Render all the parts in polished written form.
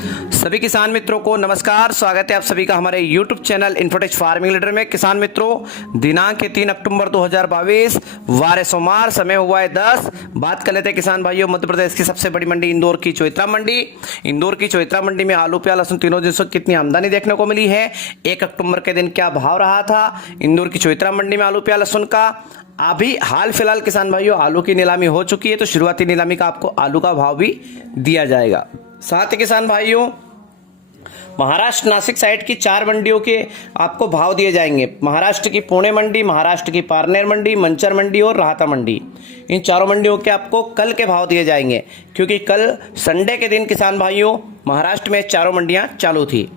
सभी किसान मित्रों को नमस्कार। स्वागत है आप सभी का हमारे YouTube channel infotech farming leader में। किसान मित्रों, दिनांक 3 अक्टूबर 2022, वार सोमवार, समय हुआ है 10। बात कर लेते हैं किसान भाइयों मध्य प्रदेश की सबसे बड़ी मंडी इंदौर की चौइत्रा मंडी। इंदौर की चौइत्रा मंडी में आलू प्याज लहसुन तीनों जिनसों कितनी आमदनी देखने को मिली है, 1 अक्टूबर के दिन क्या भाव रहा था इंदौर की चौइत्रा मंडी में आलू प्याज लहसुन का। अभी हाल फिलहाल किसान भाइयों आलू की नीलामी हो चुकी है, तो शुरुआती नीलामी का आपको आलू का भाव भी दिया जाएगा। साथ ही किसान भाइयों महाराष्ट्र नासिक साइड की 4 मंडियों के आपको भाव दिए जाएंगे। महाराष्ट्र की पुणे मंडी, महाराष्ट्र की पारनेर मंडी, मंचर मंडी और राहता मंडी, इन चारों मंडियों के आपको कल के भाव दिए जाएंगे, क्योंकि कल संडे के दिन किसान भाइयों महाराष्ट्र में चारों मंडियां चालू थी।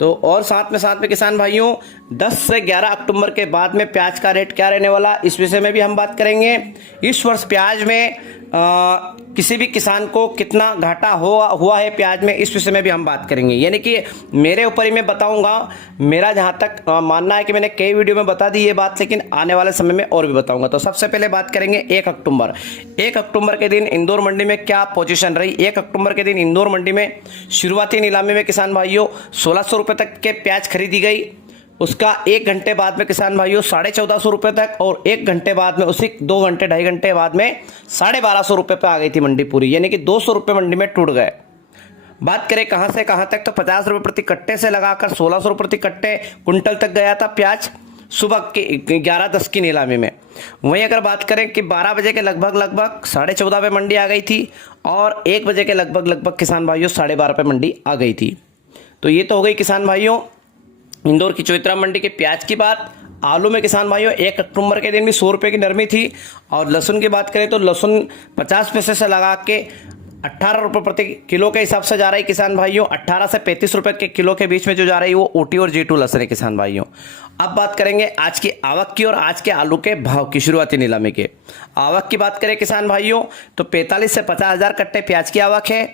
तो और साथ में किसान भाइयों 10 से 11 अक्टूबर के बाद में प्याज का रेट क्या रहने वाला, इस विषय में भी हम बात करेंगे। इस वर्ष प्याज में किसी भी किसान को कितना घाटा हुआ है प्याज में, इस विषय में भी हम बात करेंगे। यानी कि मेरे ऊपर ही मैं बताऊंगा, मेरा जहां तक मानना है कि मैंने कई वीडियो में बता दी ये बात, लेकिन आने वाले समय में और भी बताऊंगा। तो सबसे पहले बात करेंगे 1 अक्टूबर। 1 अक्टूबर के दिन इंदौर मंडी में क्या पोजीशन रही। 1 अक्टूबर के दिन इंदौर मंडी में शुरुआती नीलामी में किसान भाइयों 1600 रुपए तक के प्याज खरीदी गई। उसका 1 घंटे बाद में किसान भाइयों 1450 रुपए तक, और 1 घंटे बाद में उसी 2 घंटे 2.5 घंटे बाद में 1250 रुपए पे आ गई थी मंडी पूरी, यानी कि 200 रुपए मंडी में टूट गए। बात करें कहां से कहां तक, तो 50 रुपए प्रति कट्टे से लगाकर 1600 रुपए प्रति कट्टे कुंटल तक गया था प्याज सुबह के 11:10 की नीलामी में। वहीं अगर बात करें कि 12 बजे के लगभग 14:30 पे मंडी आ गई थी, और 1 बजे के लगभग किसान भाइयों 12:30 पे मंडी आ गई थी। तो ये तो हो गई किसान भाइयों इंदौर की चौइत्रा मंडी के प्याज की बात। आलू में किसान भाइयों 1 अक्टूबर के दिन भी 100 रुपए की नरमी थी। और लहसुन की बात करें तो लहसुन 50 पैसे से लगा के 18 रुपए प्रति किलो के हिसाब से जा रही किसान भाइयों। 18 से 35 रुपए के किलो के बीच में जो जा रही है वो ओटी और G2 लहसुन है किसान भाइयों। अब बात करेंगे आज की आवक की और आज के आलू के भाव की शुरुआती नीलामी के। आवक की बात करें किसान भाइयों तो 45 से 50 हजार कट्टे प्याज की आवक है।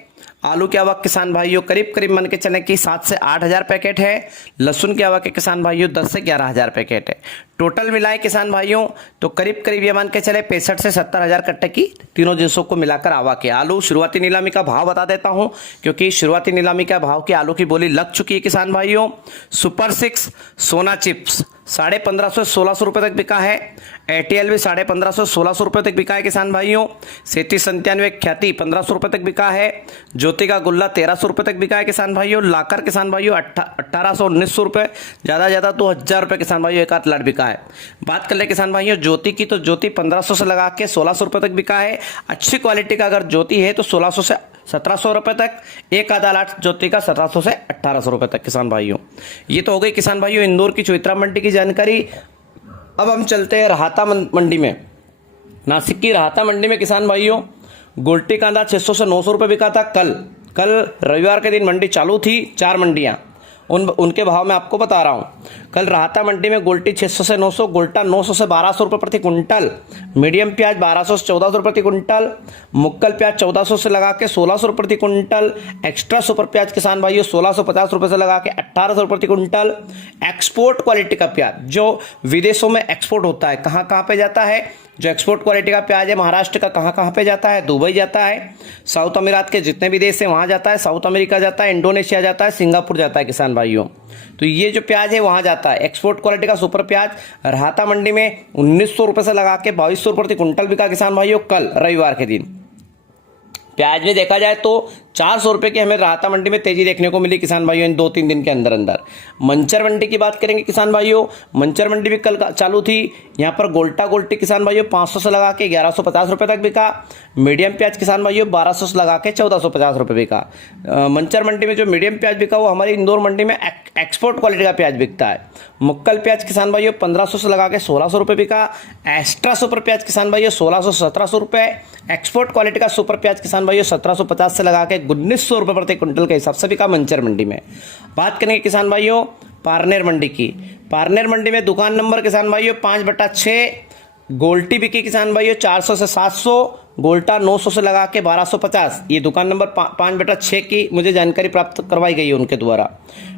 आलू की आवक किसान भाइयों करीब मान के चले कि 7 से 8 हजार पैकेट है। लहसुन की आवक किसान भाइयों 10 से 11 हजार पैकेट है। टोटल मिलाए किसान भाइयों तो करीब ये मान के चले 65 से 70 हजार कट्टे की तीनों जिनसों को मिलाकर आवक है। आलू शुरुआती नीलामी का भाव बता देता हूं, क्योंकि शुरुआती नीलामी का भाव की आलू की बोली लग चुकी है किसान भाइयों। सुपर 6 सोना चिप्स 1550 से 1600 रुपए तक बिका है। ATL भी 1550 से 1600 रुपए तक बिका है किसान भाइयों। 3797 ख्याति 1500 रुपए तक बिका है। ज्योति का गुल्ला 1300 रुपए तक बिका है किसान भाइयों। लाकर किसान भाइयों 1800 1900 रुपए, ज्यादा 2000 रुपए किसान भाइयों एक आध लट बिका है। बात कर ले किसान भाइयों ज्योति की, तो ज्योति 1500 से लगा के 1600 रुपए तक बिका है। अच्छी क्वालिटी का अगर ज्योति है तो 1600 से 1700 रुपए तक, एक आधा लाट ज्योति का 1700 से 1800 रुपए तक किसान भाइयों। ये तो हो गई किसान भाइयों इंदौर की चौइत्रा मंडी की जानकारी। अब हम चलते हैं राहता मंडी में। नासिक की राहता मंडी में किसान भाइयों गोल्टी कांदा 600 से 900 रुपए बिका था। कल रविवार के दिन मंडी चालू थी, 4 मंडियां, उनके भाव मैं आपको बता रहा हूं। कल राहता मंडी में गोल्टी 600 से 900, गोल्टा 900 से 1200 रुपए प्रति कुंटल, मीडियम प्याज 1200 से 1400 रुपए प्रति कुंटल, मुक्कल प्याज 1400 से लगा के 1600 रुपए प्रति कुंटल, एक्स्ट्रा सुपर प्याज किसान भाइयों 1650 रुपए से लगा के 1800 रुपए प्रति कुंटल। एक्सपोर्ट क्वालिटी का प्याज जो विदेशों में एक्सपोर्ट होता है, कहां पे जाता है, जो एक्सपोर्ट क्वालिटी का प्याज है महाराष्ट्र का कहां पे जाता है, दुबई जाता है, साउथ अमीरात के जितने भी देश है वहां जाता है, साउथ अमेरिका जाता है, इंडोनेशिया जाता है, सिंगापुर जाता है किसान भाइयों। तो ये जो प्याज है वहां जाता है। एक्सपोर्ट क्वालिटी का सुपर प्याज राहता मंडी में 1900 रुपए से लगा के 2200 रुपए प्रति कुंटल बिका किसान भाइयों कल रविवार के दिन। प्याज में देखा जाए तो 400 रुपए की हमें राहता मंडी में तेजी देखने को मिली किसान भाइयों इन 2-3 दिन के अंदर। मंचर मंडी की बात करेंगे किसान भाइयों, मंचर मंडी भी कल चालू थी। यहां पर गोल्टी किसान भाइयों 500 से लगा के 1150 रुपए तक बिका। मीडियम प्याज किसान भाइयों 1200 से लगा के 1450 रुपए बिका। मंचर मंडी में जो मीडियम प्याज बिका वो हमारी इंदौर मंडी में एक्सपोर्ट क्वालिटी का प्याज बिकता है। मुक्कल प्याज किसान भाइयों 1500 से लगा के 1600 रुपए बिका। एक्स्ट्रा सुपर प्याज किसान भाइयों 1600 से 1700 रुपए। एक्सपोर्ट क्वालिटी का सुपर प्याज किसान भाइयों 1750 से लगा के 1900 रुपए प्रति क्विंटल के हिसाब से बिका मंचर मंडी में। बात करेंगे किसान भाइयों पारनेर मंडी की। पारनेर मंडी में दुकान नंबर किसान भाइयों 5/6 गोल्टी बिकी किसान भाइयों 400 से 700, गोल्टा 900 से लगा के 1250। ये दुकान नंबर 5/6 की मुझे जानकारी प्राप्त करवाई गई है उनके द्वारा।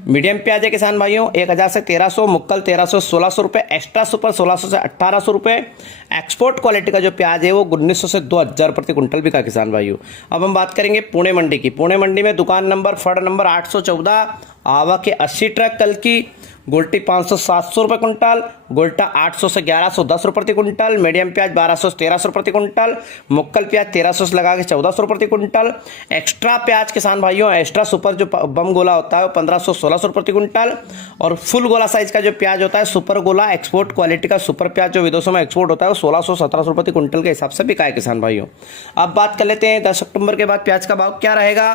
मीडियम प्याज है किसान भाइयों 1000 से 1300, मुक्कल 1300 से 1600 रुपये, एक्स्ट्रा सुपर 1600 से 1800 रुपये। एक्सपोर्ट क्वालिटी का जो प्याज है वो 1900 से 2000 प्रति कुंटल बिका किसान भाइयों। अब हम बात करेंगे पुणे मंडी की। पुणे मंडी में दुकान नंबर फड़ नंबर 814, आवा के 80 ट्रक कल की। गोल्टी 500-700 रुपये कुंटल, गोल्टा 800 से 1110 रुपये प्रति कुंटल, मीडियम प्याज 1200 से 1300 प्रति कुंटल, मुक्कल प्याज 1300 से लगा के 1400 प्रति कुंटल। एक्स्ट्रा प्याज किसान भाइयों, एक्स्ट्रा सुपर जो बम गोला होता है वो 1500-1600 प्रति कुंटल, और फुल गोला साइज का जो प्याज होता है सुपर गोला एक्सपोर्ट क्वालिटी का सुपर प्याज जो विदेशों में एक्सपोर्ट होता है वो 1600-1700 प्रति कुंटल के हिसाब से बिका है किसान भाइयों। अब बात कर लेते हैं 10 अक्टूबर के बाद प्याज का भाव क्या रहेगा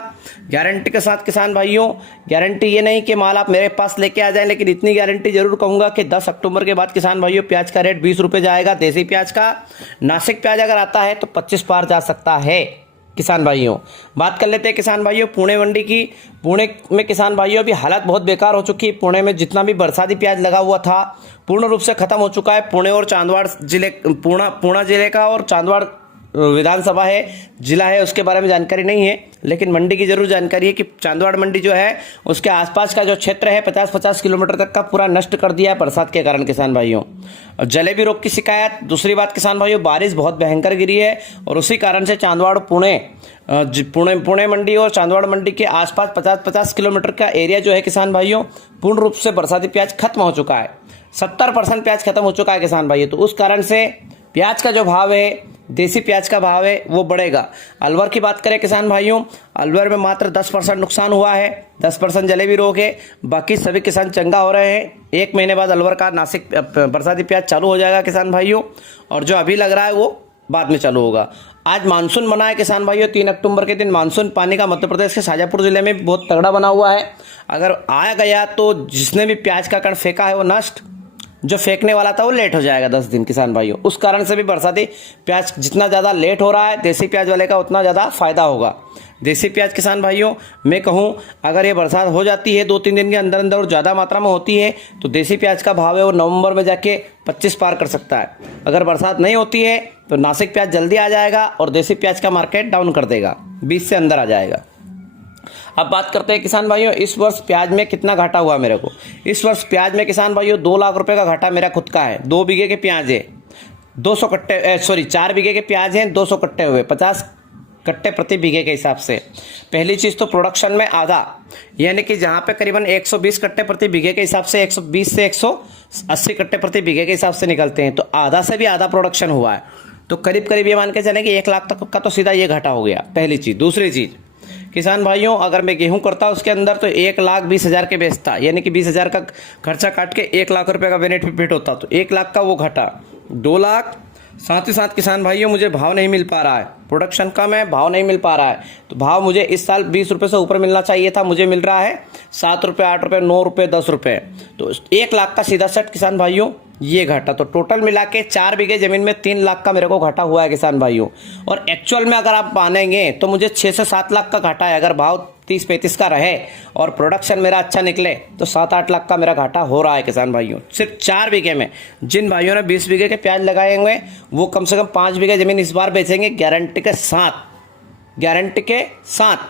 गारंटी के साथ किसान भाइयों। गारंटी ये नहीं कि माल आप मेरे पास लेके आ जाएं, लेकिन इतनी गारंटी जरूर कहूंगा कि 10 अक्टूबर के बाद किसान भाइयों प्याज का रेट 20 रुपये जाएगा देसी प्याज का। नासिक प्याज अगर आता है तो 25 पार जा सकता है किसान भाइयों। बात कर लेते हैं किसान भाइयों पुणे मंडी की। पुणे में किसान भाइयों अभी हालत बहुत बेकार हो चुकी है। पुणे में जितना भी बरसाती प्याज लगा हुआ था पूर्ण रूप से खत्म हो चुका है। पुणे और चांदवाड़ जिले, पूर्णा जिले का और चांदवाड़ विधानसभा है, जिला है, उसके बारे में जानकारी नहीं है, लेकिन मंडी की जरूर जानकारी है कि चांदवाड़ मंडी जो है उसके आसपास का जो क्षेत्र है 50-50 किलोमीटर तक का पूरा नष्ट कर दिया है बरसात के कारण किसान भाइयों। जलेबी रोग की शिकायत। दूसरी बात किसान भाइयों बारिश बहुत भयंकर गिरी है और उसी कारण से चांदवाड़ पुणे मंडी और चांदवाड़ मंडी के आसपास 50-50 किलोमीटर का एरिया जो है किसान भाइयों पूर्ण रूप से बरसाती प्याज खत्म हो चुका है। 70% प्याज खत्म हो चुका है किसान भाइयों। तो उस कारण से प्याज का जो भाव है, देसी प्याज का भाव है, वो बढ़ेगा। अलवर की बात करें किसान भाइयों, अलवर में मात्र 10% नुकसान हुआ है, 10% जलेबी रोग है, बाकी सभी किसान चंगा हो रहे हैं। 1 महीने बाद अलवर का नासिक बरसाती प्याज चालू हो जाएगा किसान भाइयों, और जो अभी लग रहा है वो बाद में चालू होगा। आज मानसून बना है किसान भाइयों, 3 अक्टूबर के दिन मानसून पानी का मध्य प्रदेश के शाजापुर जिले में बहुत तगड़ा बना हुआ है। अगर आ गया तो जिसने भी प्याज का कण फेंका है वो नष्ट, जो फेंकने वाला था वो लेट हो जाएगा 10 दिन किसान भाइयों। उस कारण से भी बरसाती प्याज जितना ज़्यादा लेट हो रहा है देसी प्याज वाले का उतना ज़्यादा फायदा होगा। देसी प्याज किसान भाइयों मैं कहूँ अगर ये बरसात हो जाती है 2-3 दिन के अंदर अंदर और ज़्यादा मात्रा में होती है तो देसी प्याज का भाव है वो नवंबर में जाके 25 पार कर सकता है। अगर बरसात नहीं होती है तो नासिक प्याज जल्दी आ जाएगा और देसी प्याज का मार्केट डाउन कर देगा, 20 से अंदर आ जाएगा। अब बात करते हैं किसान भाइयों इस वर्ष प्याज में कितना घाटा हुआ मेरे को। इस वर्ष प्याज में किसान भाइयों 2 लाख रुपए का घाटा मेरा खुद का है। 2 बीघे के प्याज है, 200 कट्टे 4 बीघे के प्याज हैं, 200 कट्टे हुए, 50 कट्टे प्रति बीघे के हिसाब से। पहली चीज़ तो प्रोडक्शन में आधा, यानी कि जहाँ पे करीबन 120 कट्टे प्रति बीघे के हिसाब से 120 से 180 कट्टे प्रति बीघे के हिसाब से निकलते हैं, तो आधा से भी आधा प्रोडक्शन हुआ है। तो करीब करीब ये मान के चलें कि 1 लाख तक का तो सीधा ये घाटा हो गया, पहली चीज़। दूसरी चीज़ किसान भाइयों अगर मैं गेहूं करता उसके अंदर तो 1,20,000 के बेचता, यानी कि 20,000 का खर्चा काट के 1 लाख रुपए का बेनिफिट होता, तो 1 लाख का वो घटा 2 लाख। साथ ही साथ किसान भाइयों मुझे भाव नहीं मिल पा रहा है, प्रोडक्शन कम है, भाव नहीं मिल पा रहा है। तो भाव मुझे इस साल 20 रुपये से ऊपर मिलना चाहिए था, मुझे मिल रहा है 7 रुपये, 8 रुपये, 9 रुपये, 10 रुपये। तो 1 लाख का सीधा सेट किसान भाइयों ये घाटा। तो टोटल मिला के 4 बीघे जमीन में 3 लाख का मेरे को घाटा हुआ है किसान भाइयों। और एक्चुअल में अगर आप मानेंगे तो मुझे 6 से 7 लाख का घाटा है। अगर भाव 30-35 का रहे और प्रोडक्शन मेरा अच्छा निकले तो 7-8 लाख का मेरा घाटा हो रहा है किसान भाइयों, सिर्फ 4 बीघे में। जिन भाइयों ने 20 बीघे के प्याज लगाए होंगे वो कम से कम 5 बीघे जमीन इस बार बेचेंगे गारंटी के साथ। गारंटी के साथ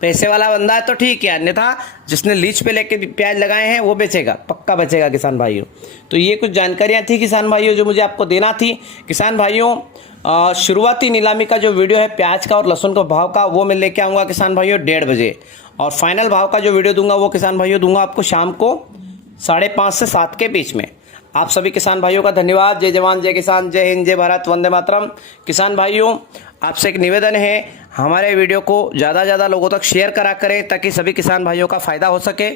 पैसे वाला बंदा है तो ठीक है, अन्यथा जिसने लीज पे लेके प्याज लगाए हैं वो बेचेगा, पक्का बेचेगा किसान भाइयों। तो ये कुछ जानकारियां थी किसान भाइयों जो मुझे आपको देना थी। किसान भाइयों शुरुआती नीलामी का जो वीडियो है प्याज का और लहसुन का भाव का वो मैं लेके आऊँगा किसान भाइयों 1:30 बजे, और फाइनल भाव का जो वीडियो दूंगा वो किसान भाइयों दूंगा आपको शाम को 5:30 से 7 के बीच में। आप सभी किसान भाइयों का धन्यवाद। जय जवान, जय किसान, जय हिंद, जय भारत, वंदे मातरम। किसान भाइयों आपसे एक निवेदन है, हमारे वीडियो को ज़्यादा से ज़्यादा लोगों तक शेयर करा करें ताकि सभी किसान भाइयों का फ़ायदा हो सके।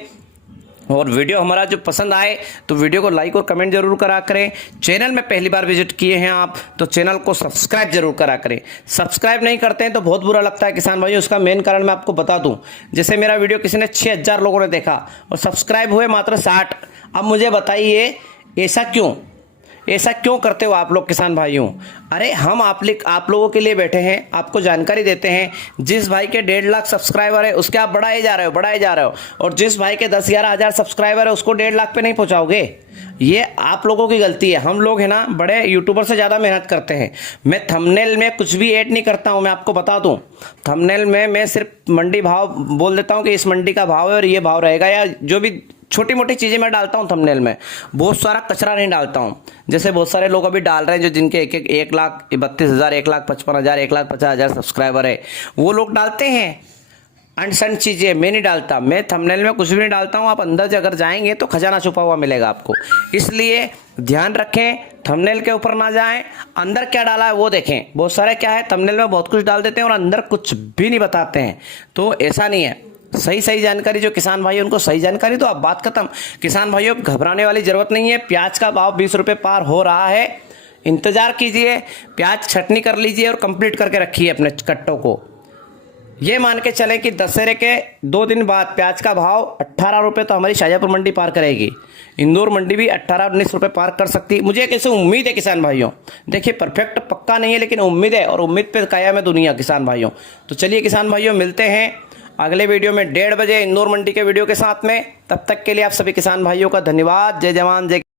और वीडियो हमारा जो पसंद आए तो वीडियो को लाइक और कमेंट जरूर करा करें। चैनल में पहली बार विजिट किए हैं आप तो चैनल को सब्सक्राइब जरूर करा करें। सब्सक्राइब नहीं करते हैं तो बहुत बुरा लगता है किसान भाइयों। उसका मेन कारण मैं आपको बता दूं, जैसे मेरा वीडियो किसी ने 6000 लोगों ने देखा और सब्सक्राइब हुए मात्र 60। अब मुझे बताइए ऐसा क्यों? ऐसा क्यों करते हो आप लोग किसान भाइयों? अरे हम आप लोगों के लिए बैठे हैं, आपको जानकारी देते हैं। जिस भाई के 1.5 लाख सब्सक्राइबर है उसके आप बढ़ाए जा रहे हो, और जिस भाई के 10-11 हज़ार सब्सक्राइबर है उसको 1.5 लाख पे नहीं पहुंचाओगे। ये आप लोगों की गलती है। हम लोग है ना बड़े यूट्यूबर से ज़्यादा मेहनत करते हैं। मैं थंबनेल में कुछ भी ऐड नहीं करता हूं, मैं आपको बता दूं। थंबनेल में मैं सिर्फ मंडी भाव बोल देता हूं कि इस मंडी का भाव है और ये भाव रहेगा, या जो भी छोटी मोटी चीज़ें मैं डालता हूं थंबनेल में। बहुत सारा कचरा नहीं डालता हूं। जैसे बहुत सारे लोग अभी डाल रहे हैं जो जिनके 1,32,000, 1,55,000, 1,50,000 सब्सक्राइबर है, वो लोग डालते हैं अनसन चीज़ें। मैं नहीं डालता, मैं थंबनेल में कुछ भी नहीं डालता हूँ। आप अंदर से अगर जाएंगे तो खजाना छुपा हुआ मिलेगा आपको। इसलिए ध्यान रखें, थंबनेल के ऊपर ना जाएं, अंदर क्या डाला है वो देखें। बहुत सारे क्या है थंबनेल में बहुत कुछ डाल देते हैं और अंदर कुछ भी नहीं बताते हैं, तो ऐसा नहीं है। सही जानकारी जो किसान भाई उनको सही जानकारी दो, अब बात खत्म। किसान भाइयों घबराने वाली जरूरत नहीं है। प्याज का भाव 20 रुपये पार हो रहा है, इंतजार कीजिए, प्याज छटनी कर लीजिए और कंप्लीट करके रखिए अपने कट्टों को। ये मान के चले कि दशहरे के 2 दिन बाद प्याज का भाव 18 रुपये तो हमारी शाजापुर मंडी पार करेगी। इंदौर मंडी भी 18-19 रुपये पार कर सकती है। मुझे कैसे उम्मीद है किसान भाइयों। देखिए परफेक्ट पक्का नहीं है लेकिन उम्मीद है, और उम्मीद पे कायम है दुनिया किसान भाइयों। तो चलिए किसान भाइयों मिलते हैं अगले वीडियो में 1:30 बजे इंदौर मंडी के वीडियो के साथ में। तब तक के लिए आप सभी किसान भाइयों का धन्यवाद। जय जवान जय